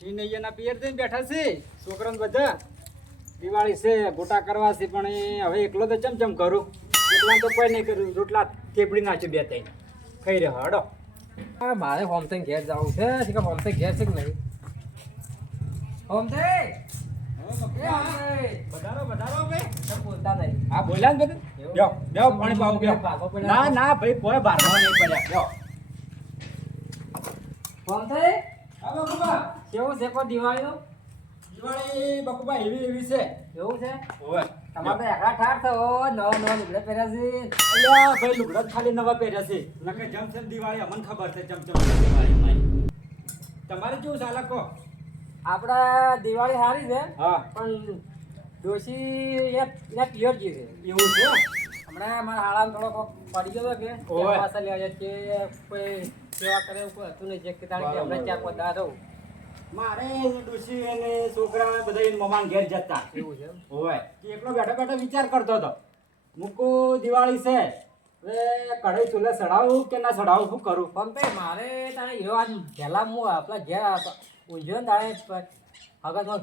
ઈને અહીંયાના પિયર થઈને બેઠા છે. છોકરાને બધા દિવાળી છે ગોટા કરવા છે પણ એ હવે એકલો તો ચમ ચમ કરું? એકલા તો કોઈ નહીં કર્યું. રોટલા થેપડી નાખ્યું બે ત્રણ. ખાઈ રહ્યો હડો. આ મારે હોમથે ઘેર જવું છે. શીખર હોમથે ઘેર છે કે નહીં? હોમથે હા ના ના ભાઈ કોઈ બાર નહીં પડ્યા. કેવું છે કોઈ દિવાળી દિવાળી બકુબા એવી એવી છે. એવું છે? ઓય તમારે એકલા ઠાર થયો નવા નવા લુગડા પહેર્યા છે. અલ્યા ભાઈ લુગડા ખાલી નવા પહેર્યા છે. નકે જમ છે દિવાળી અમને ખબર છે જમ જમ દિવાળી માં તમારે કેવું ચાલે કહો. આપડા દિવાળી સારી છે હા. પણ ડોશી એ પિયર જી છે. એવું છે? હમણાં મારા હાળામાં થોડો પડી ગયો કે. પાછા લેવા જાય કે કોઈ સેવા કરે એવું કોઈ હતું નહીં. જે કે તારે કે હમણાં ચાર દાડા રહું મારે ડુસી અને છોકરા બધા મમાન ઘેર જતા. એવું છે. હોય એકલો બેઠો બેઠો વિચાર કરતો હતો. મૂકું દિવાળી છે. હવે કઢાઈ ચૂલે સડાવું કે ના સડાવું? શું કરું? પણ તે મારે તારે એવો આજ પહેલા હું આપણા ઘેર ઊંઝ્યો ને તારે હગતમાં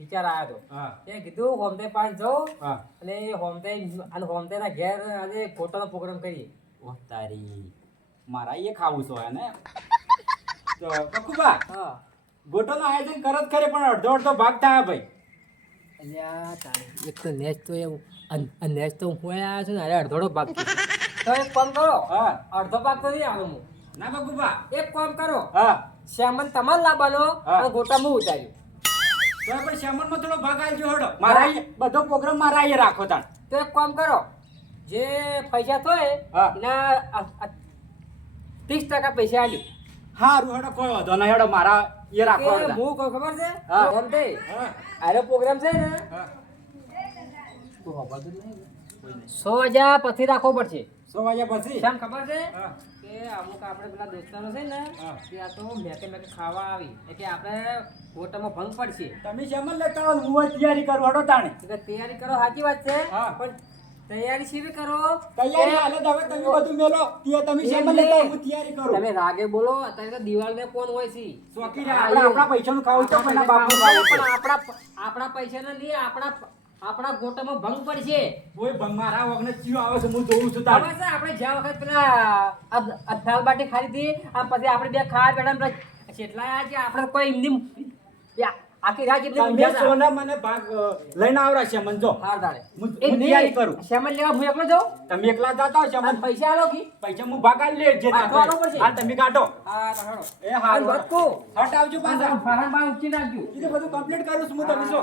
વિચાર આવ્યો હતો. તે કીધું હોમતે પાંચ હા. અને હોમતે અને હોમતેના ઘેર આજે ફોટોનો પ્રોગ્રામ કરીએ. ઓ તારી. મારા એ ખાવું છો ને તો કકુબા હા. ગોટોનું આયોજન કરત ખરે પણ અડધો અડધો ભાગ થાય ભાઈ. અલ્યા તારે એક તો નેચ તો એવું અને નેચ તો હું આવ્યો છું ને અરે અડધોડો ભાગ તો એક કામ કરો. હા. અડધો ભાગ તો નહીં આવે હું. ના બકુબા એક કામ કરો. હા. શ્યામન તમારે લાવવાનો. અને ગોટા હું ઉતાર્યું. તો પણ શ્યામણમાં થોડો ભાગ આવજો હડો. મારા બધો પ્રોગ્રામ મારા અહીંયા રાખો તાણ. તો એક કામ કરો. જે પૈસા થોય. એના ત્રીસ ટકા પૈસા આવ્યું હારું હડો કોઈ વાંધો નહીં હડો મારા એ રાખો હું કહું ખબર છે? હા. એમ તે હા. પ્રોગ્રામ છે ને? તો તું ખબર નહીં. સો વાગ્યા પછી રાખવો પડશે. સો વાગ્યા પછી? કેમ ખબર છે? કે અમુક આપણે પેલા દોસ્તારો છે ને કે આ તો મેકે મેકે ખાવા આવી. એટલે આપણે હોટલમાં ભંગ પડશે. તમે શ્યામણ લેતા આવો હું તૈયારી કરું હડો તાણે તૈયારી કરો સાચી વાત છે. પણ તૈયારી શીર કરો? તૈયારી હાલે તો હવે તમે બધું મેલો. ત્યાં તમે એમ લેતા હું તૈયારી કરો. તમે રાગે બોલો અત્યારે તો દિવાળીને કોણ હોય છે સોકી. આપણે આપણા પૈસાનું ખાવું તો આપણા બાપુ પણ છે. આપણા આપણા પૈસાને નહીં આપણા આપણા ગોટામાં ભંગ પડશે. કોઈ ભંગ મારા વગને ચીયો આવે છે હું જોઉં છું તારે. બસ આપણે જ્યાં વખત પેલા આ- દાળ બાટી ખાધી હતી આ પછી આપણે બે ખાવા બેઠા ને જેટલા આજે આપણે કોઈ હિન્દી યા, આખી રાત એટલે. સોના મને ભાગ લઈને આવરા છે મન જો હાર દાડે. હું- હું તૈયારી કરું. શ્યામલ લેવા હું એકલો જાઉં? તમે એકલા જાતા હો છે પૈસા આલો કી? પૈસા હું ભાગ આલી લે જે હા, તમે કાઢો હા, હાલો. એ હારું. અને હટ આવજો પાછા અને બા ઉચી નાખજો. એ બધું કમ્પ્લીટ કરું છું હું તમે જો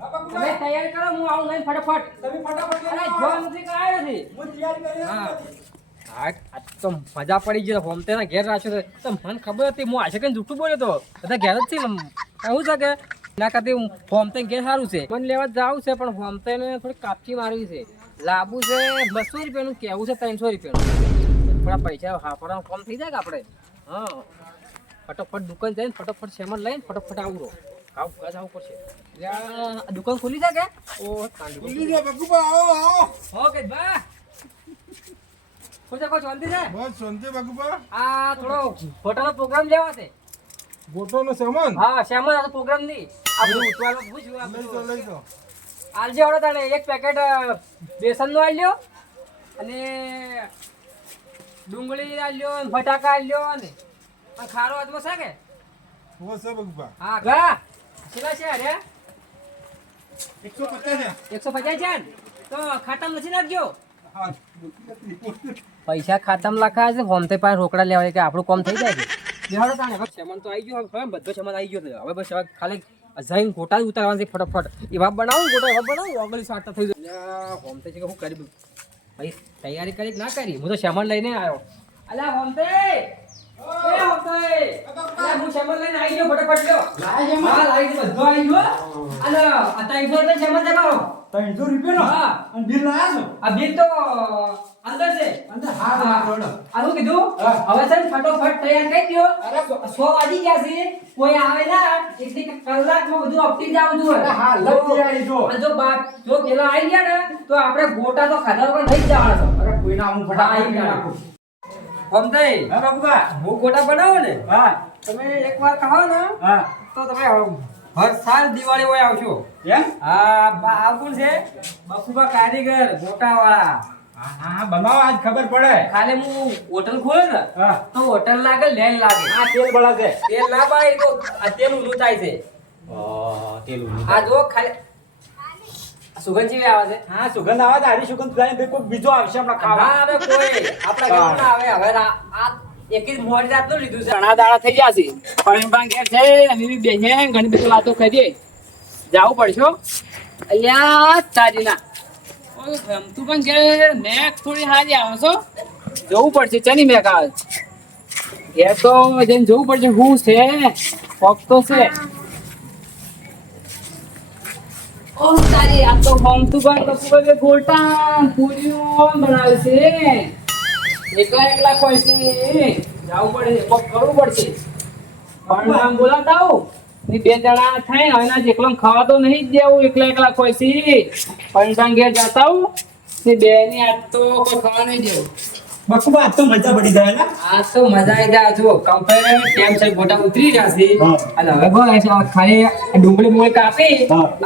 હા, બાપુ, તમે તૈયારી કરો હું આવું નહીં ફટાફટ તમે ફટાફટ અરે જો. નથી કરાયો નથી હું તૈયાર કરી હા. આ તો મજા પડી ગઈ હોમ તેના ઘેર રાખ્યો છે. તો મને ખબર હતી હું આશે કઈ જૂઠું બોલ્યો તો. બધા ઘેર જ છે એવું છે કે ના ખાતે હોમ તે ઘેર સારું છે. મને લેવા જાવું છે પણ હોમ તેને થોડી કાપચી મારવી છે. લાબુ છે બસો રૂપિયાનું કેવું છે ત્રણસો રૂપિયાનું? થોડા પૈસા હાપડવાનું ફોર્મ થઈ જાય કે આપણે? હા. ફટોફટ દુકાન જઈને ફટોફટ સેમન લઈને ફટોફટ આવરો આવું કાજ આવું પડશે. દુકાન ખુલી છે કે? ઓ ખુલી છે. આવો આવો. ઓકે બા. ખુશા કોઈ શાંતિ છે? બસ શાંતિ બકુબા. આ થોડો હોટલનો પ્રોગ્રામ લેવા છે. ગોટોનો સામાન હા શ્યામલ આ પ્રોગ્રામ પૂછ્યું આ લઈ જાઓ આલજો તાણે એક પેકેટ બેસનનો આલ્યો અને ડુંગળી આલ્યો અને ફટાકા આલ્યો અને ખારો હાથમાં છે કે? હો છે બકુબા. હા ઘા. કેટલા છે અરે? એકસો પચાસ છે. એકસો પચાસ છે તો ખાતામાં નથી નાખજો. હા પૈસા ખાતામાં લખાયા છે ફોન પાસે રોકડા લેવાય કે આપણું કોમ થઈ જાય છે. બેહાડો તાણે હવે સામાન તો આવી ગયો હવે બધો સામાન આવી ગયો છે. હવે બસ હવે ખાલી જઈને ગોટા જ ઉતારવાના છે ફટાફટ. એવા બનાવું ગોટા એવા બનાવું ઓગળી સાટા થઈ જાય. હોમ તે છે કે હું કરી દઉં? ભાઈ તૈયારી કરી ના કરી? હું તો સામાન લઈને આવ્યો. અલા હોમતે એ હું સામાન લઈને આવી ગયો ફટાફટ લ્યો. હા લાવી બધો આવી ગયો. અને આ સામાન દેખાડો ત્રણસો રૂપિયાનો? હા. બિલ લાયા છો? આ બિલ તો અંદર છે. અંદર હા હા રોડો. આનું કીધું? હવે છે ફટોફટ તૈયાર કરી દ્યો. અરે સો- સો વાગી ગયા છે. કોઈ આવે ના એટલે કલાકમાં બધું અપટી જાવ જો અરે હા, લગતી આવી જો. જો. બાપ જો પેલા આવી ગયા ને તો આપણે ગોટા તો ખાધા પણ થઈ જવાના છે અરે કોઈના હું ફટા આવી ગયા. સમજાય? હા બાપુકા હું ગોટા બનાવો ને હા. તમે એકવાર કહો ને હા. તો તમે હર સાલ દિવાળી હોય આવશો એમ? હા આ કોણ છે. બસુબા કારીગર મોટા વાળા હા બનાવો આજ ખબર પડે. ખાલી હું હોટલ ખોલે ને તો હોટલ લાગે લેન લાગે. આ તેલ બળા તેલ ના પાય તો આ તેલ ઊંધું થાય છે. તેલ આ જો ખાલી સુગંધ જેવી આવે છે. હા સુગંધ આવે તો હારી સુગંધ જાય કોઈ બીજો આવશે હમણાં ના ખાવા. આવે કોઈ. આપણા ઘરમાં ના આવે. હવે આ એક જ મોડી રાતનું લીધું છે. ઘણા દાડા થઈ ગયા છે. પણ પણ ઘેર છે અમે બી ઘણી બધી વાતો કરીએ. જાવું પડશે. અલ્યા તારીના ઓય ગમતું પણ ઘેર મેક થોડી હારી આવે છો. જોવું પડશે ચની મેક આવે? એ તો જઈને જોવું પડશે હું છે કોક તો છે. ઓહ તારી આ તો ગમતું પણ કે ગોટા પૂરીઓ બનાવે છે એકલા એકલા કોઈ છે. જવું પડે કોક કરવું પડશે. પણ આમ બોલાતા આવું. ને બે જણા થાય ને એના એકલો ખાવા તો નહીં જ દેવું એકલા એકલા કોઈ સી પણ ઘેર જતા હું ને બે ની આજ તો કોઈ ખાવા નહીં દેવું. બકુબા તો મજા પડી જાય ને? આ તો મજા આવી જાય. જો છે ગોટા ઉતરી રહ્યા અને હવે ખાલી ડુંગળી મુંગળી કાપી.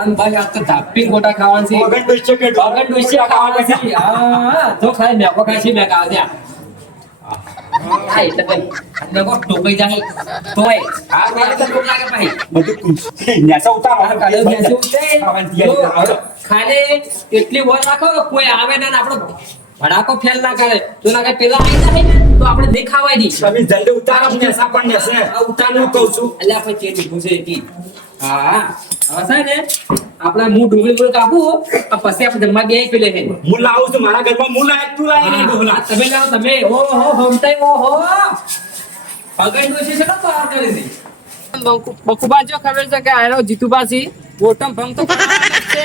અને આ તો ધાપીને ગોટા ખાવાના છે. વગર ડોસ્યો કે વગર ડોસિયા ખાવાના છે. હા તો ખાલી મેકો ખાય છે મેકા આવે હા એટલે ભાઈ મેકો ટોકાઈ જાય તોય આ મેકો તો ટોક લાગે ભાઈ બધું ન્યાસા ઉતારો આ કાલે બેસી ઉઠે. ખાવાની જો, તૈયારી કરો. ખાલી એટલી વોર રાખો કોઈ આવે ને આપણો ભડાકો ફેલ ના કરે તો ના પેલા આવી જાય ને તો આપણે નહીં ખાવાય નહીં તમે જલ્દી ઉતારો ન્યાસા પણ ન્યાસે કહું છું એટલે આપણે ચેટ છે. હા હવે છે ને આપણે હું ડુંગળી ડુંગળી કાપું પછી આપણે જમવા બે પેલે છે. હું લાવું છું મારા ઘરમાં હું લાય તું લાય નહીં હા, ડોહલા તમે લાવો તમે. ઓ હો હોમટાઈ ઓ હો અગર ડોશી છે ને તો કરી દે બકુબા જો ખબર છે કે આનો જીતુબાસી ગોટમ ભંગ તો કરવાનો જ છે.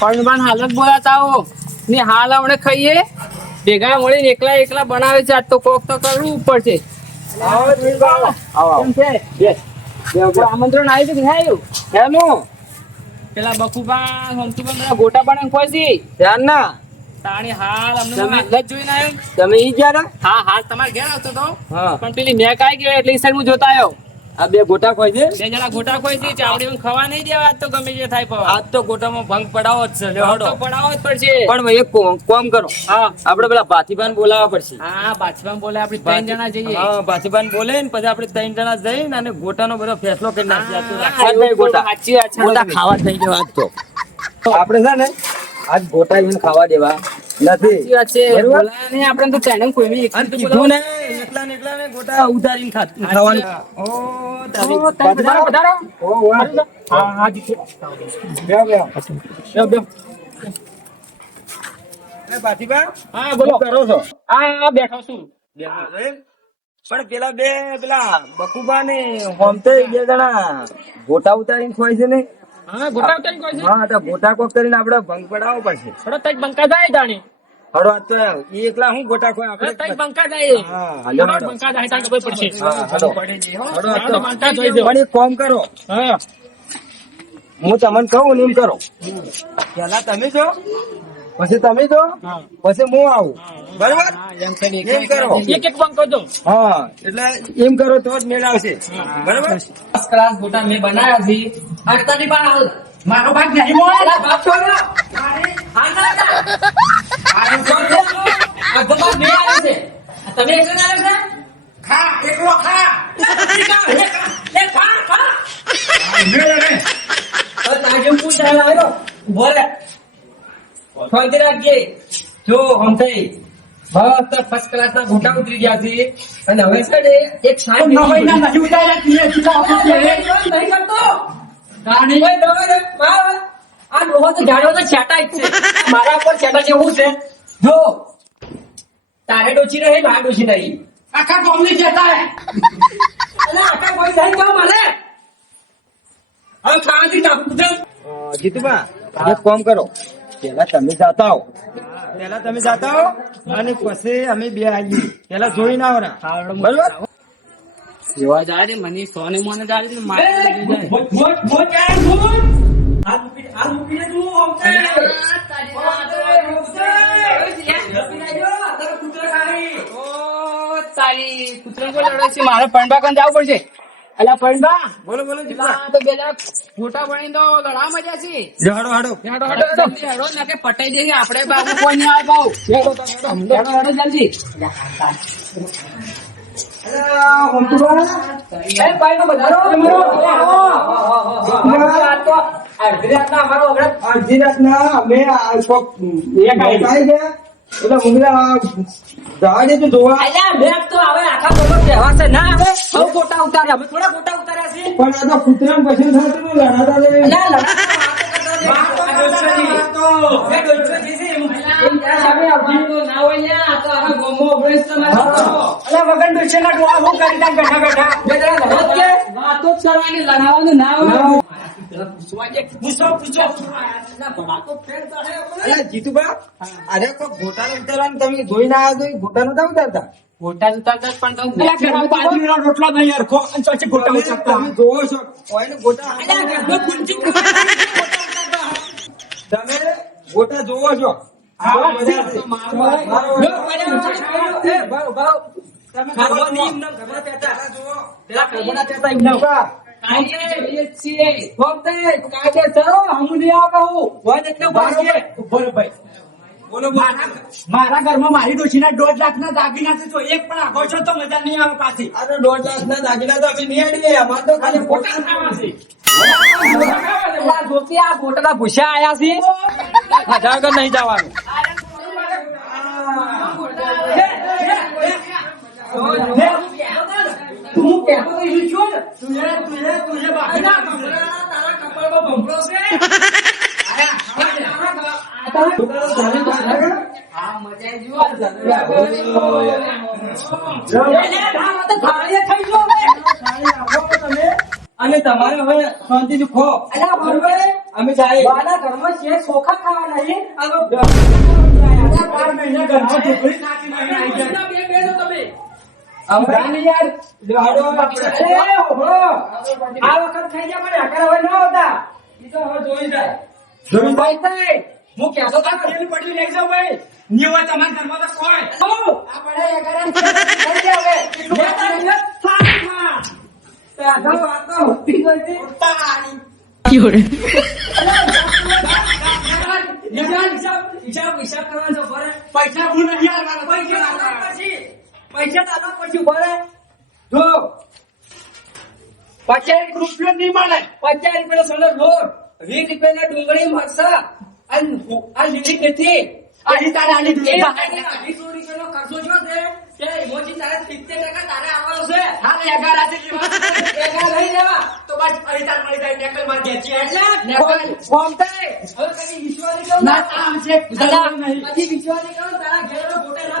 પણ પણ હાલત બોલાતા હો. ને હાલ આપણે ખાઈએ. ભેગા મળીને એકલા એકલા બનાવે છે આજ તો કોક તો કરવું પડશે. આવો આવો. આવો આવો. કેમ છે? બેસ. કોઈ આમંત્રણ આવ્યું કે આવ્યું હેનું પેલા બકુબા હમતુબા બધા ગોટા પાડે ખોસી ધ્યાન ના. તાણી હાલ અમને તમે- હાલ જોઈને આવ્યો તમે ઈ ગયા હા હાલ તમારે ઘેર આવતો તો. હા. પણ પેલી મેક આવી ગયો એટલે ઈ સાઈડ હું જોતા આવ્યો. આ બે ગોટા ખોઈ દે બે જણા ગોટા ખોઈ દે ચાવડી ખાવા નહીં દેવા આજ તો ગમે જે થાય પણ આજ તો ગોટામાં ભંગ પડાવો જ છે હડો. તો હળો. જ પડશે. પણ એક કોમ કરો. હા. આપણે પેલા ભાતીબાન બોલાવવા પડશે. હા બાછમાં બોલે આપણે ત્રણ જણા જઈએ. હા ભાતીબાન બોલે ને પછી આપણે ત્રણ જણા જઈને અને ગોટાનો બધો ફેસલો કરી નાખીએ આ તો હા, નહીં ગોટા. સાચી વાત. ગોટા ખાવા જ નહીં દેવા આજ તો. આપણે છે ને આજ ગોટા ખાવા દેવા. નથી આપણે તો ચેનલ કોઈ કીધું ને એકલા ને એકલા ને ગોટા ઉતારીને ખાવાનું ઓ તારી વધારો, વધારો. ઓ, ઓ. હા હા જીતુ. બેહો, બેહો. બેહો, બેહો. એ ભાતીબા હા બોલો કરો છો હા હા, બેઠો છું પણ પેલા બે પેલા બકુબા ને હોમતે બે જણા ગોટા ઉતારીને ખોય છે ને હા કોઈ હા તો ગોટા કોક કરીને આપણે ભંગ પડાવવો પડશે. થોડો તઈ બંકા જાય તાણી હળો આ તો ઈ એકલા હું ગોટા ખોય થોડો તઈ બંકા જાય. હા, હાલો, બંકા જાય તાણી ખબર પડશે. હા, હાલો. હળો આ તો બંકા જોઈ દો. પણ એક કામ કરો. હા. હું તમને કહું ને એમ કરો. પેલા તમે જો પછી તમે જો પછી હું આવું. બરોબર? એમ કરો. એક એક બંકો દો હા એટલે એમ કરો તો જ મેળ આવશે. બરોબર? ક્લાસ ગોટા મેં બનાવ્યા છે. અડતાની પણ હાલ. મારો ભાગ નહીં મોળે. જા આવે છે. આ તમે એકલા ના છે? ખા એકલો ખા. ખા ખા. આવ્યો. બોલે શાંતિ રાખજે. જો હમતે બસ તો ફર્સ્ટ ક્લાસ ના ગોટા ઉતરી ગયા છે. અને હવે છે ને એક સાઈડ નહીં કરતો. ગાડી ભાઈ ડોહો છે, માર. આ ડોહો તો જાડો તો છેટા જ છે. મારા પર છેટા જેવું છે? જો તારે ડોચી રહી મારા ડોચી નહીં. આખા કોમની છેટા અને આખા કોઈ નહીં કહો મને હવે ખાવાથી ટાપુ દે એક કામ કરો. પેલા તમે જાતા પેલા તમે જાતા અને પછી અમે બે આવીએ. પેલા જોઈ ના ને બરોબર? સેવા જાય ને મને સોને મને જાય છે. મારે મારે પણબા જવું પડશે. અલા પંડા બોલો બોલો પેલા તો બે જણા ફોટા બની દો લડા મજા છે. હાડો હાડો. હેડો હાડો જલ્દી હેડો ના કે પટાઈ જઈએ આપણે બાબુ કોઈ ના આવે બાબુ હેડો હાડો જલ્દી. નો અડધી અડધી રાતના અમે ગયા. એટલે મુંગલા જવા તો જોવા અલ્યા મેં તો હવે આખા બોલો તહેવાર છે. ના આવે સૌ ફોટા ઉતાર્યા. અમે થોડા ફોટા ઉતાર્યા છે પણ આ તો કૂતરાને પસંદ થતું નું લડાતા લે અલ્યા વગર ડોશીના ડોળા હું કરી દઉં બેઠા બેઠા. વાતો કરવાની લડાવવાનું ના હોય. જીતુબા અરે કોક ગોટાને ઉતારવાનું તમે જોઈ ના આવ્યો તો નતા ઉતારતા ફોટા ઉતારતા પણ રોટલો નહીં હરખો ગોટા ઉચકતા. તમે જોવો છો ગોટા તમે ગોટા જોવો છો. તમે મારા ઘરમાં મારી ડોશીના દોઢ લાખના દાગીના છે તો એક પણ આગો છો તો મજા નહીં આવે પાછી અરે દોઢ લાખ ના દાગીના તો અમે નહીં આડીએ અમારે તો ખાલી ખોટા આ ભૂસ્યા આયા છે હજાર નહીં જવાનું તું કહેતો ને. તુએ તુએ તુએ બાકી ના તારા કપાળમાં છે. હવે. અને તમારે હવે શાંતિ ખો અમે જાય ઘરમાં છે ચોખા ખાવાના છે. બાર મહિના ઘરમાં છોકરી નાખી તમે. હું તો પડ્યું લઈ જાઓ ભાઈ? ન્યુ તમારા ઘરમાં તો કોઈ. પૈસા હું નહીં આલવાના. પૈસા પૈસા તો આલવા પછી ભરે જો પચાસ રૂપિયા નહીં મળે. પચાસ રૂપિયાનો સોનો લોટ વીસ રૂપિયાના ડુંગળી મરસા અને આ લીલી મેથી અહીં તારે એ દીધી. ખર્ચો છે તે તારે સિત્તેર ટકા તારે આવવાનો છે. લઈ લેવા. તો બસ અહીં તાર મળી જાય નેકલ માર ઘેરથી એટલે નેકલ. ફોર્મ થાય હવે કદી વિશ્વાસ નહીં કહું ના કામ છે. નહીં. વિશ્વાસ નહીં કહું તારા ઘેરનો ફોટો ના